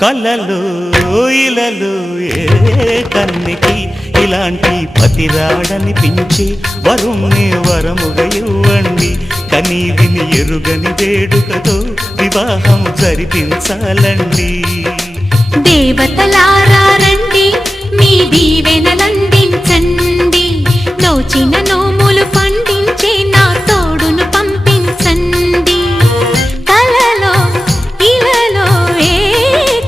కళ్ళలో ఇలలో ఏ కన్నికి ఇలాంటి పతిరాడనిపించే వరుణ్ణి వరముగా ఇవ్వండి. కనీ విని ఎరుగని వేడుకతో వివాహం జరిపించాలండి. దేవతలారా రండి, మీ దీవెనలందించండి. నోచిన నోములు పండించే నా తోడును పంపించండి. కలలో ఇలలో ఏ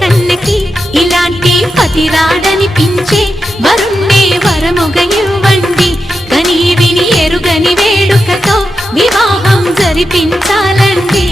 కన్నకి ఇలాంటి పతిరాడనిపించే వరుణ్ణే వరముగా ఇవ్వండి. కనీ విని ఎరుగని వేడుకతో వివాహం జరిపించాలండి.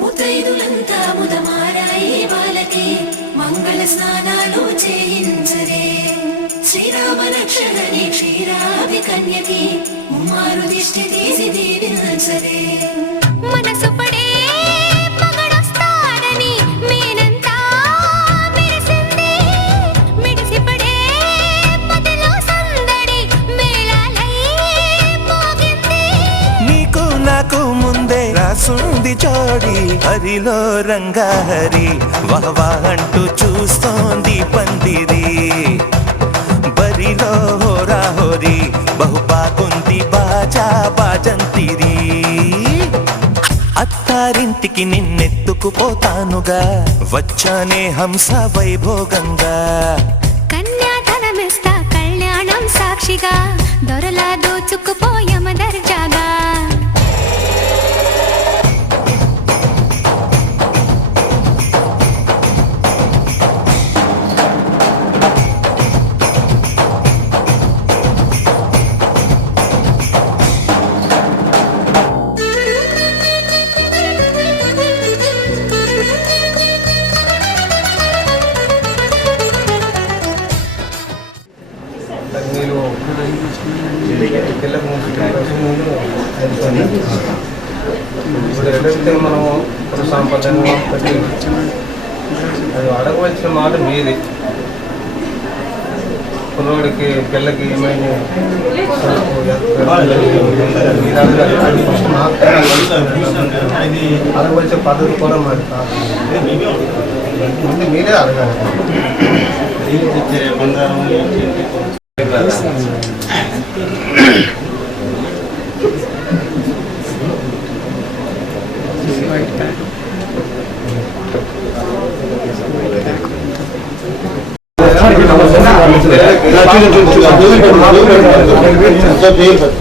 ముతైదులంతా ముదమారాయి వాళ్ళకి మంగళ స్నానాలు చేయించరే. శ్రీరామ రక్షణని క్షీరాభి కన్యకి ముమ్మారు దిష్టి తీసి దీవించరే. మనసు పడే మగడొస్తాడని మేనంతా మెరిసింది. మిడిసిపడే పదిలో సందడి మేళాలై మోగింది. నీకు నాకు ముందే రాసుంది జోడి, హరిలో రంగాహరి వహవా అంటూ చూస్తోంది పందిరి. బరిలో హోరా హోరి బహుబాగుంది బాజా బాజంతిరి. అత్తారింటికి నిన్నెత్తుకుపోతానుగా, వచ్చానే హంస వైభోగంగా. కన్యాధనమిస్తా కళ్యాణం సాక్షిగా, దొరలా దోచుకుపోయమ దర్జాగా. ఇప్పుడు ఏదైతే మనం సాంప్రదాయంగా అది అడగవలసిన మాట మీది. కుర్రోడికి పిల్లకి ఏమైనా అడగవలసిన పద్ధతి కూడా మరి కాదు. ముందు మీరే అడగాలి.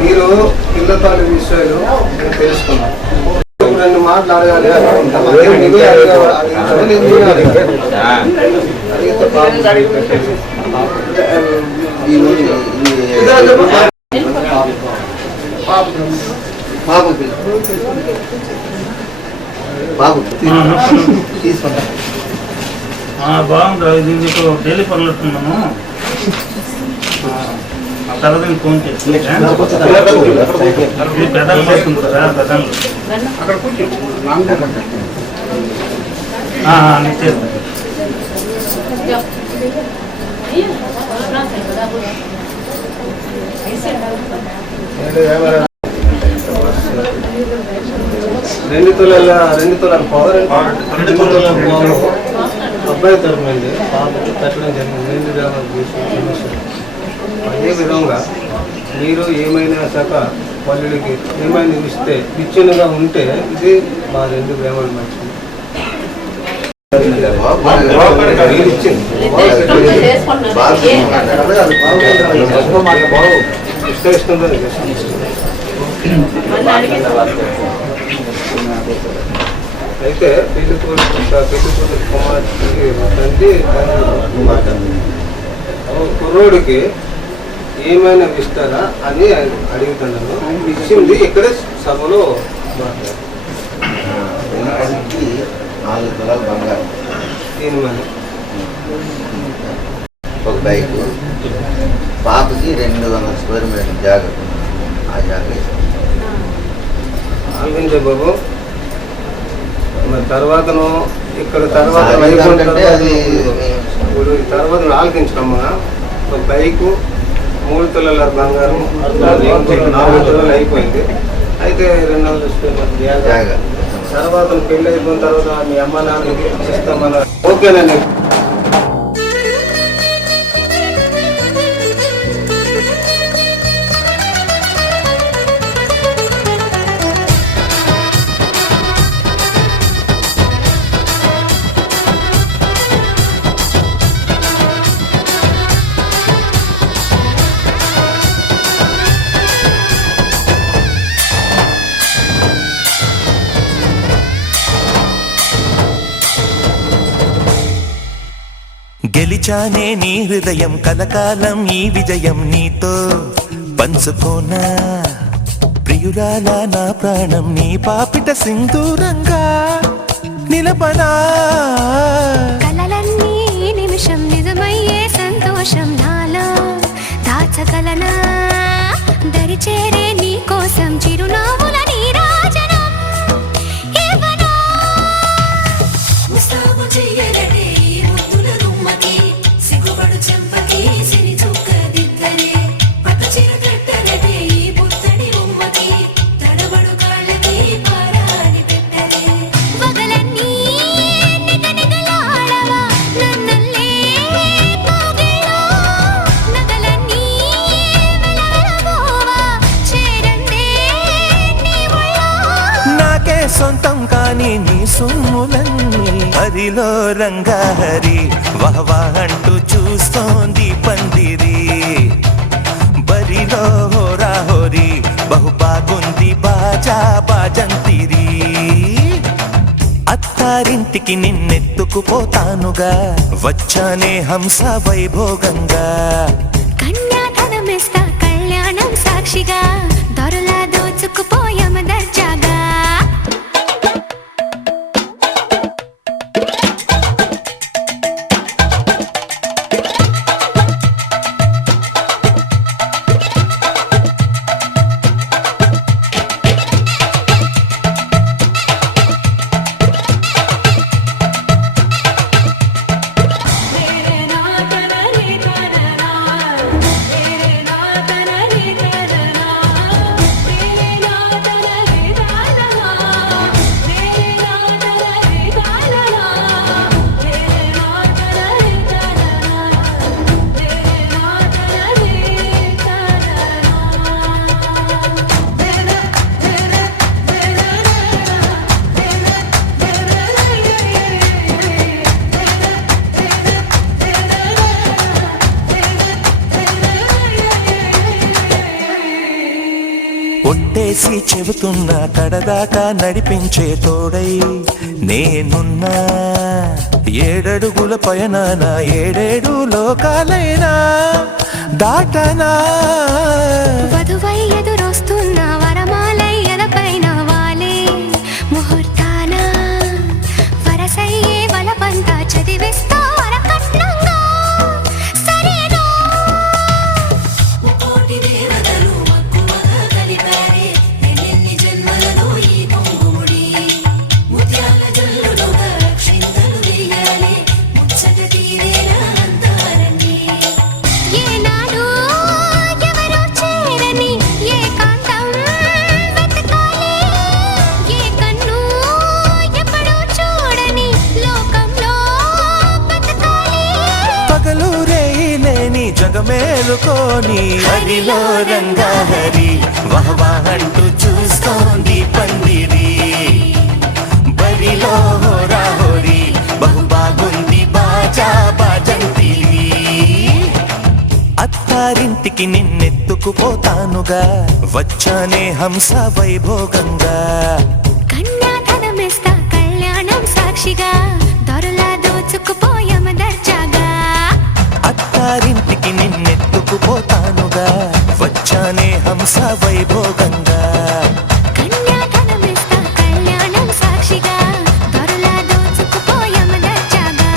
మీరు ఇళ్ళ తాలూ విషయాలు తెలుసుకున్నారు. రెండు మాటలు అడగాలి. బాగుంటుంది. ఇది మీకు డైలీ పనులున్నాము. తర్వాత నేను ఫోన్ చేస్తాను. పెద్దలు చేసుకుంటారా? పెద్దలు రెండు తులాల పవర్ అబ్బాయి తరపునండి పాపకు పెట్టడం జరిగింది. 2 గ్రామాలు సమస్య. అదే విధంగా మీరు ఏమైనా శాఖ పల్లెలకి ఏమైనా ఇస్తే నిశ్చయంగా ఉంటే ఇది మా 2 గ్రామాలు మంచిది. ఇష్టంగా అయితే పెళ్లి కూతురు కుమార్తెకి తండ్రి కుర్రోడికి ఏమైనా ఇస్తారా అని అడుగుతున్నాను. ఇచ్చింది ఇక్కడ సభలో మాట్లాడారు. 4 తులాల బంగారం, దీని మీద ఒక బైక్, పాపకి 200 స్క్వేర్ మీటర్ జాగా. ఆ జాగా ఆలోచించే బాబు. మరి తర్వాతను ఇక్కడ తర్వాత తర్వాత ఆలకించడమ్మా ఒక బైకు 3 తులాల బంగారం 4 తులాలు అయిపోయింది. అయితే 200 స్క్వేర్ జాగా తర్వాత పెళ్ళి అయిపోయిన తర్వాత మీ అమ్మ నాన్నకి ఇస్తామన్న ఓకేనండి. గెలిచానే నీ హృదయం కలకాలం ఈ విజయం నీతో పంచుకోనా ప్రియురాలా నా ప్రాణం నీ పాపిట సింధూరంగా నిలపనా కలలన్నీ ఈ నిమిషం నిజమయ్యే సంతోషం నాలో దాచగలనా దరిచేరే నీ కోసం చిరునవ్వుల నీరాజనం ఇవ్వనా ముస్తాబు చెయ్యలటే ఈ ముద్దుల గుమ్మకి సిగ్గుపడు చెంపకి సిరి చుక్క దిద్దలే పట్ట చీర కట్టలటే ఈ పుత్తడి బొమ్మకి తడబడు కాళ్ళకి పారాని పెట్టలే పగలన్నీ నిగనిగలాడవా నన్నల్లే కోగిలో నగలన్నీ వెలవెలబోవా చేరందే నీ ఒళ్ళో నాకే సొంతం కాని నీ సొమ్ములన్నీ హరిలో రంగాహరి వహవా అంటూ చూస్తోంది పందిరి బరిలో హోరా హోరి బహు బాగుంది బాజా బాజంతిరి అత్తారింటికి నిన్నెత్తుకుపోతానుగా వచ్చానే హంస వైభోగంగా కన్యాధనమిస్తా కళ్యాణం సాక్షిగా దొరలా దోచుకుపోయామ దర్జాగా ఒట్టేసి చెబుతున్నా కడదాకా నడిపించే తోడై నేనున్నా 7 అడుగుల పయనాన 7 లోకాలైనా దాటనా వధువై ఎదురొస్తున్న వరమాలై ఎదపైన వాలే ముహూర్తాన వరసయ్యే వలపంతా చదివిస్తా వరకట్నంగా సరేనా ముకోటి దేవతలు మక్కువగా కలిపారే ఎన్నెన్ని జన్మలలో ఈ కొంగుముడి ముత్యాల జల్లులుగా క్షింతలు వేయాలి ముచ్చట తీరేలా అంతారండి ఏనాడు ఎవరో చేరని ఏకాంతం వెతకాలి ఏ కన్ను ఎప్పుడూ చూడని లోకంలో బతకాలి పగలు రేయి లేని జగమేలుకోని హరిలో రంగాహరి వహవా అంటూ చూస్తోంది పందిరి బరిలో హోరా హోరి బహు బాగుంది బాజా బాజంతిరి అత్తారింటికి నిన్నెత్తుకుపోతానుగా వచ్చానే హంస వైభోగంగా కన్యాధనమిస్తా కళ్యాణం సాక్షిగా దొరలా దోచుకుపోయామ దర్జాగా అత్తారింటికి నిన్నెత్తుకుపోతానుగా వచ్చానే హంస వైభోగంగా కన్యాధనమిస్తా కళ్యాణం సాక్షిగా దొరలా దోచుకుపోయామ దర్జాగా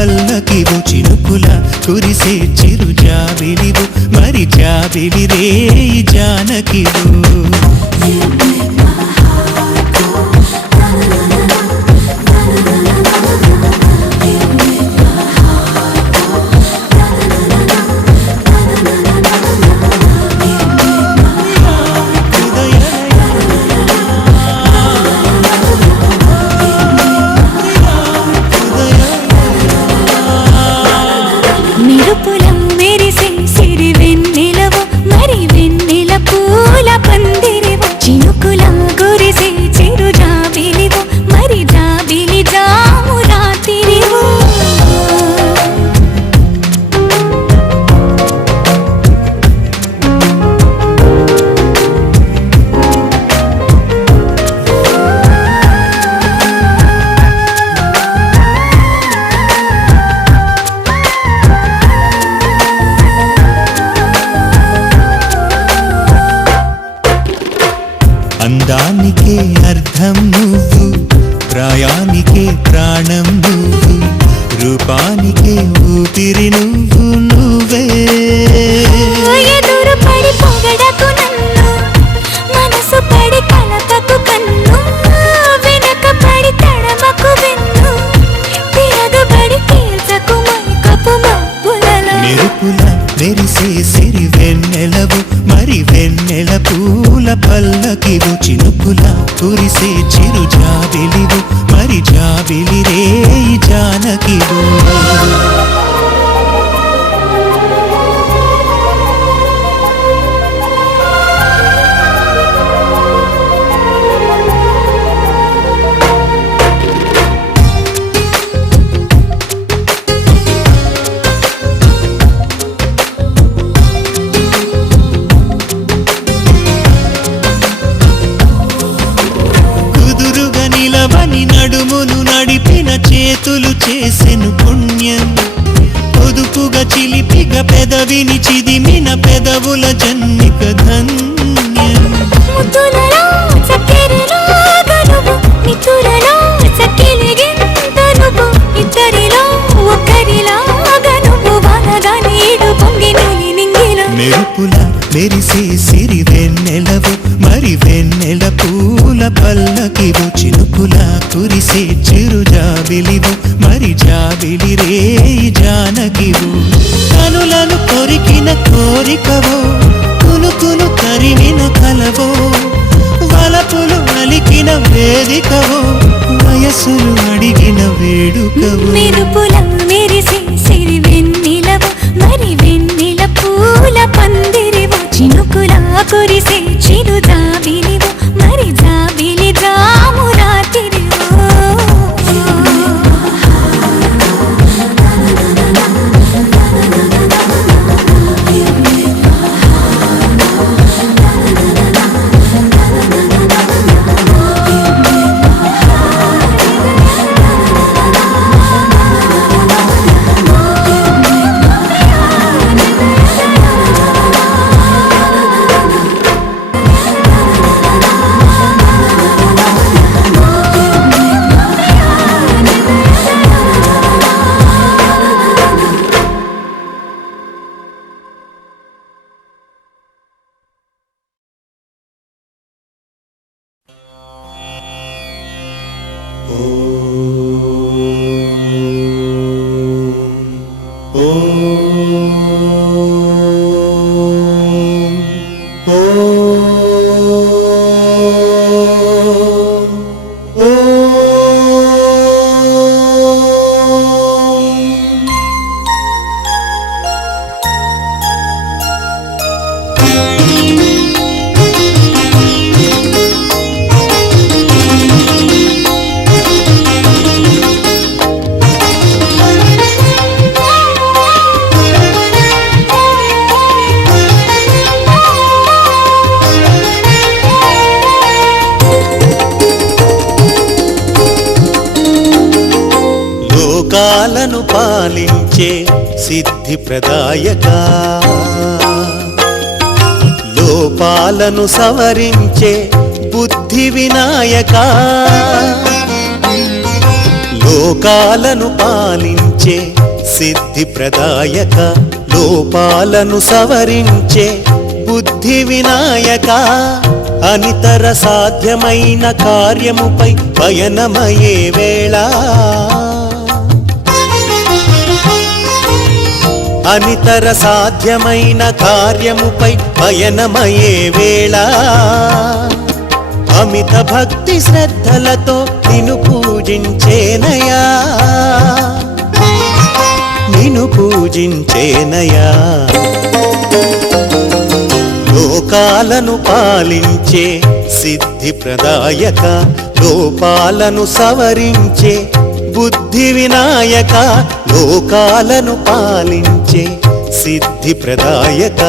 పల్లకివు చినుకుల కురిసే చిరు జాబిలివు మరి జాబిలి రేయి జానకివు నిరుపులం మెరిసే సిరి వెన్నెలవు మరి వెన్నెల పూల పందిరివు చినుకులం గురిసే చిరు జాబిలివు మరి జాబిలి జాము రాతిరివు అందానికే అర్థం నువ్వు ప్రాయానికే ప్రాణం నువ్వు రూపానికే ఊపిరి నువ్వు నువ్వే ఎదురు పడి పొగడకు నన్ను మనసు పడి కలకకు కన్ను వెనక పడి తడమకు వెన్ను తిరగబడి తీర్చకు మైకపు మబ్బులలో మెరుపుల మెరిసే సిరి వెన్నెలవు మరి వెన్నెల పూల పల్లకివు చినుకుల కురిసే చిరు జాబిలివు మరి జాబిలి రేయి జానకివు కుదురుగా నిలవని నడుమును నడిపిన చేతులు చేసెను పుణ్యం పొదుపుగా చిలిపిగా పెదవిని చిదిమిన పెదవుల జన్మిక ధన్యం ముద్దులలో చక్కెరలో గనువు నితులలో చక్కెలిగింతనువు ఇద్దరిలో ఒక్కరిలాగా నువ్వు వానగా నీడు పొంగి నులి నింగిలో మెరుపుల మెరిసే సిరి వెన్నెలవు మరి వెన్నెల పూల పల్లకివు చినుకుల కురిసే చిరు జాబిలివు మరి జాబిలి రేయి జానకివు కనులను కొరికిన కోరికవో కునుకును తరిమిన కలవో వలపులు అలికిన వేదికవో వయసులు అడిగిన వేడుకవో మెరుపుల మెరిసే సిరి వెన్నెలవు మరి వెన్నెల పూల పందిరివు చినుకుల కురిసే చిరు జాబిలివు మరి జాబిలి జాము రాతిరివు లోకాలను పాలించే సిద్ధి ప్రదాయక లోపాలను సవరించే బుద్ధి వినాయక లోకాలను పాలించే సిద్ధి ప్రదాయక లోపాలను సవరించే బుద్ధి వినాయక అనితర సాధ్యమైన కార్యముపై పయనమయ్యే వేళ అనితర సాధ్యమైన కార్యముపై పయనమయ్యే వేళ అమిత భక్తి శ్రద్ధలతో నిన్ను పూజించేనయా నిన్ను పూజించేనయా లోకాలను పాలించే సిద్ధి ప్రదాయక లోపాలను సవరించే బుద్ధి వినాయక లోకాలను పాలించే సిద్ధి ప్రదాయక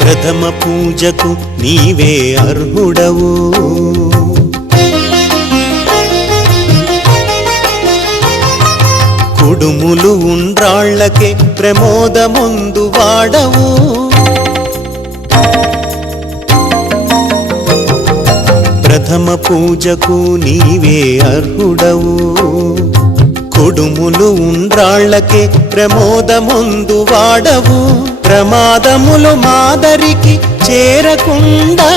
ప్రథమ పూజకు నీవే అర్హుడవు కుడుములు ఉండ్రాళ్ళకే ప్రమోదముందు వాడవు ప్రథమ పూజకు నీవే అర్హుడవు కొడుములు ఉండ్రాళ్ళకే ప్రమోదముందు వాడవు ప్రమాదములు మాదరికి చేరకుండా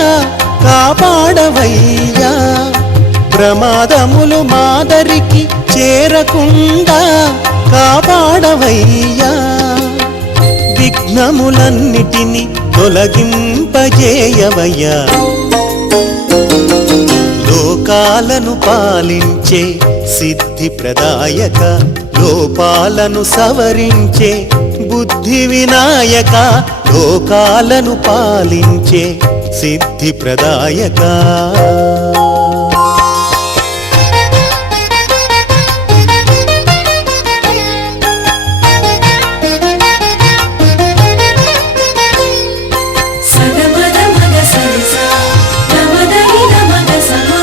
కాపాడవయ్యా ప్రమాదములు మాదరికి చేరకుండా కాపాడవయ్యా విఘ్నములన్నిటిని తొలగింపజేయవయ్యా లోకాలను పాలించే సిద్ధి ప్రదాయక లోపాలను సవరించే బుద్ధి వినాయక లోకాలను పాలించే సిద్ధి ప్రదాయక సగమద మగ సరిస గమదని నమగ సమా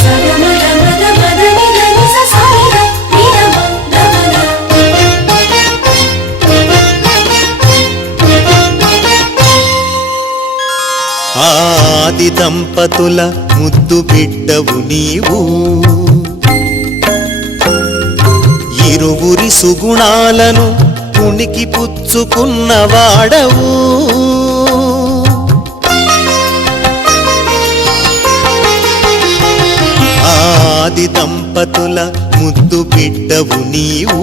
సగమద మద మదని దని ససాయిర నిరమ దమన ఆది దంపతుల ముద్దు బిడ్డవు నీవు ఇరువురి సుగుణాలను పుణికి పుచ్చుకున్నవాడవు ఆది దంపతుల ముద్దు బిడ్డవు నీవు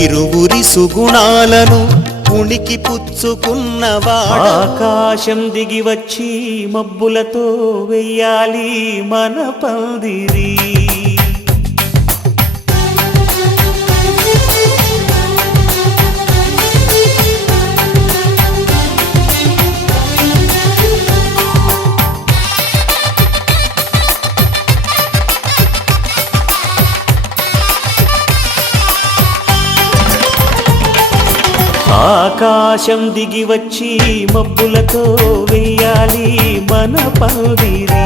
ఇరువురి సుగుణాలను పుణికి పుచ్చుకున్నవాడు ఆకాశం దిగి వచ్చి మబ్బులతో వెయ్యాలి మన పందిరి ఆకాశం దిగి వచ్చి మబ్బులతో వెయ్యాలి మన పందిరి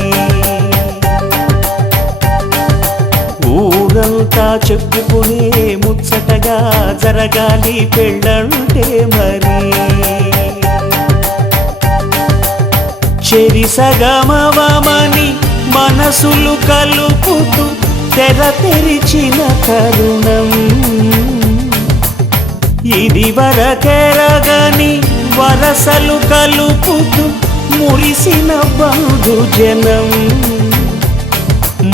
ఊరంతా చెప్పుకునే ముచ్చటగా జరగాలి పెళ్ళంటే మరి చెరిసగమవమని మనసులు కలుపుతూ తెర తెరిచిన తరుణం ఇది వరకెరగని వరసలు కలుపుతూ మురిసిన బంధుజనం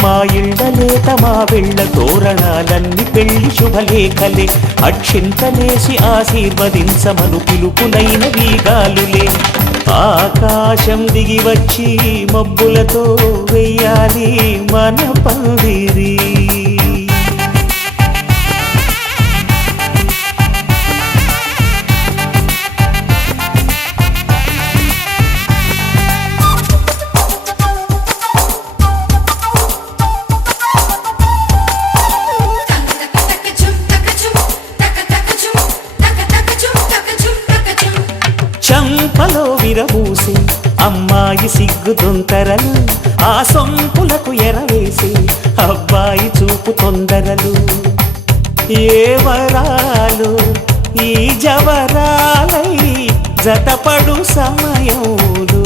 మా ఇళ్ళలేత మా వెళ్ళ తోరణాలన్నీ పెళ్లి శుభలేఖలే అక్షింతలేసి ఆశీర్వదించమను పిలుపులైన వీగాలులే ఆకాశం దిగి వచ్చి మబ్బులతో వెయ్యాలి మన పందిరి విరబూసి అమ్మాయి సిగ్గు దొంతరలు ఆ సొంపులకు ఎరవేసి అబ్బాయి చూపు తొందరలు ఏ వరాలు ఈ జవరాలై జతపడు సమయంలో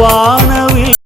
వాన